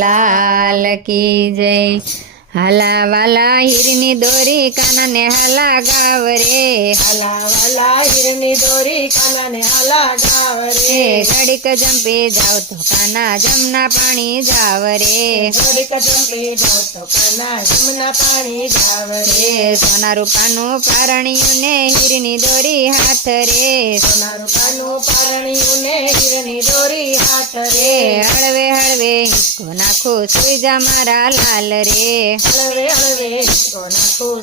લાલ કી જય હાલા વાલા હીરની દોરી કાનાને હલા ગાવ રે હલા વાલા હીરની દોરી કાનાને હલા ગાવ રે ઘડીક જંપે જાવ તો કાના જમના પાણી જાવ રે ઘડીક જંપી જાવ તો કાના જમના પાણી જાવ રે સોના રૂપાનું પારણિયું ને હીરની દોરી હાથ રે સોના રૂપાનું પારણિયું ને હીરની દોરી હાથ રે હળવે હળવે હિસકો નાખું સુઈ જા મારા લાલ રે હળવે નાખું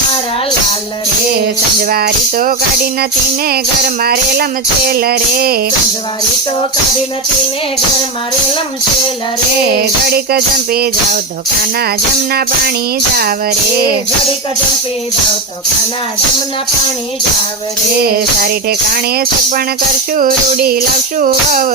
મારા લાલ રે. સંજવારી તો કાઢી નથી ને ઘર મારે લમચેલ રે. સંજવારી તો કાઢી નથી ને ઘર મારે લમસેલ રે. ઘડીક જંપે જાવ તો કાના જમના પાણી જાવ રે. ઘડીક જંપી જાવ તો કાના જમના પાણી જાવ રે. સારી ઠેકાણે સપણ કરશું રૂડી લાવશું વવ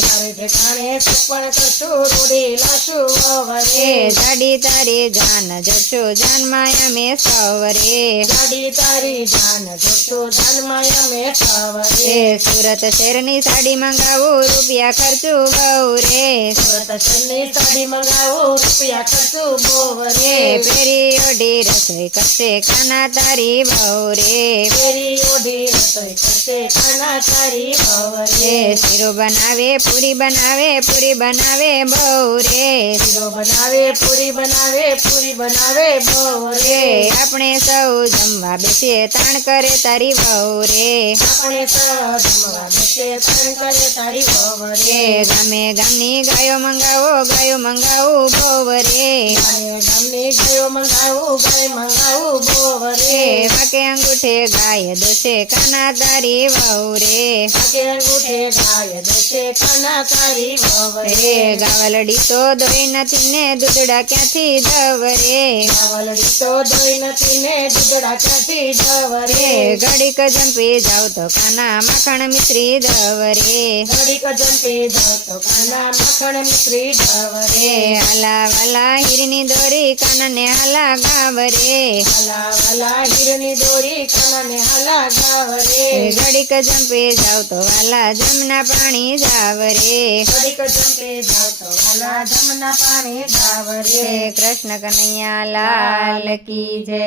સારી ઠેકાણે સપણ કરશું રૂડી લાવશું વવરે વરે જાડી તારી જાન જશો જાનમાં અમે સવ રે ગાડી તારી જાન જોશો જાનમાં અમે એ સવરે સુરત શહેરની સાડી મંગાવું રૂપિયા ખર્ચું બહુ રે સુરત શહેરની સાડી મંગાવું રૂપિયા ખર્ચું બહુ એ રે પેરી ઓઢી રસોઈ કરશે કાના તારી બહુ રે ફેરી ઓઢી રસોઈ કરશે ખાના તારી બહુ એ રે શીરો બનાવે પૂરી બનાવે પૂરી બનાવે બહુ રે શીરો બનાવે પૂરી બનાવે પૂરી બનાવે બહુ રે આપણે સૌ જમવા બેસીએ તાણ કરે તારી બહુ રે આપણે સૌ જમવા બેસીએ તાણ કરે તારી બહુ રે ગામે ગામની ગાયો મંગાવો ગાયો મંગાવું બહુ રે ગામે ગામની ગાયો મંગાવું ગાય મંગાવું રે અંગૂઠે ગાય દશે કાના તારી વહુ રે આગે અંગૂઠે ગાય દશે ખાના તારી વહુ રે ગાવલડી તો દોઈ નથી ને દૂધડા ક્યાંથી દવ રે ચાવલડી તો દોઈ નથી ને દૂધડા ક્યાંથી દવ રે ઘડીક જંપી જાવ તો કાના માખણ મિશ્રી દવ રે ઘડીક જંપી જાવ તો કાના માખણ મિશ્રી દવ રે હાલા વાલા હીરની દોરી કાનને હાલા ગાવ રે હલા વલા હીરની દોરી કાનાને હલા રે એ ઘડીક જંપે જાવ તો વાલા જમના પાણી જાવ રે ઘડીક જંપે જાવ તો વાલા જમના પાણી રે કૃષ્ણ કનૈયા લાલ કી જય.